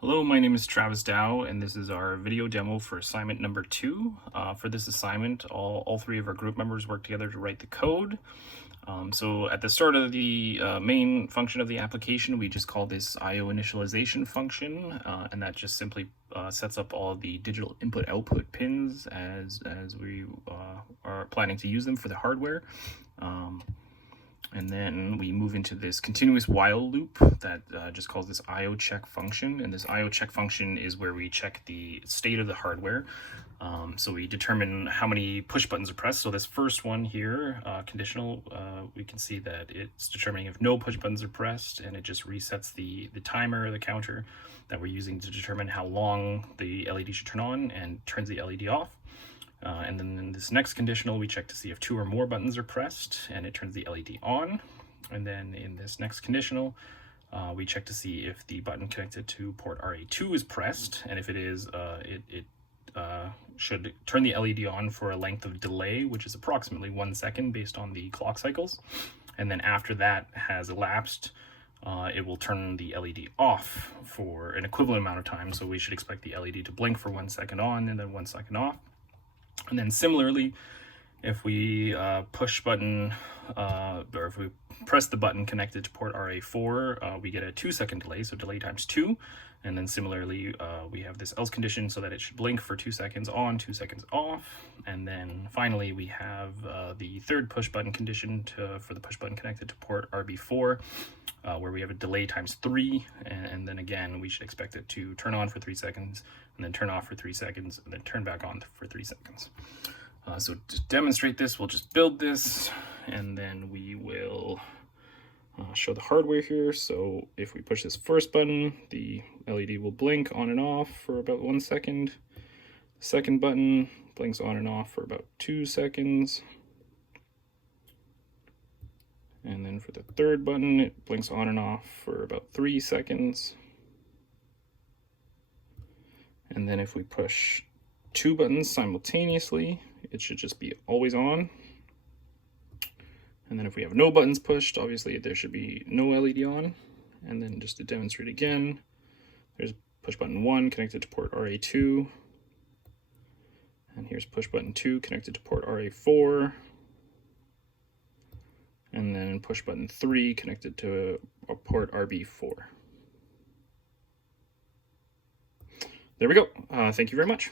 Hello, my name is Travis Dow, and this is our video demo for assignment number 2. For this assignment, all three of our group members work together to write the code. So at the start of the main function of the application, we just call this IO initialization function, and that just simply sets up all of the digital input-output pins as we are planning to use them for the hardware. And then we move into this continuous while loop that just calls this IO check function. And this IO check function is where we check the state of the hardware. So we determine how many push buttons are pressed. So this first one here, conditional, we can see that it's determining if no push buttons are pressed, and it just resets the timer, the counter that we're using to determine how long the LED should turn on, and turns the LED off. And then in this next conditional, we check to see if 2 or more buttons are pressed, and it turns the LED on. And then in this next conditional, we check to see if the button connected to port RA2 is pressed, and if it is, it should turn the LED on for a length of delay, which is approximately 1 second based on the clock cycles. And then after that has elapsed, it will turn the LED off for an equivalent amount of time. So we should expect the LED to blink for 1 second on and then 1 second off. And then similarly, if we push button, or if we press the button connected to port RA4, we get a 2-second delay, so delay times 2. And then similarly, we have this else condition so that it should blink for 2 seconds on, 2 seconds off. And then finally, we have the third push button condition for the push button connected to port RB4, where we have a delay times 3. And then again, we should expect it to turn on for 3 seconds, and then turn off for 3 seconds, and then turn back on for 3 seconds. So to demonstrate this, we'll just build this, and then we will show the hardware here. So if we push this first button, the LED will blink on and off for about 1 second. The second button blinks on and off for about 2 seconds. And then for the third button, it blinks on and off for about 3 seconds. And then if we push 2 buttons simultaneously, it should just be always on. And then if we have no buttons pushed, obviously there should be no LED on. And then just to demonstrate again, there's push button 1 connected to port RA2. And here's push button 2 connected to port RA4. And then push button 3 connected to port RB4. There we go. Thank you very much.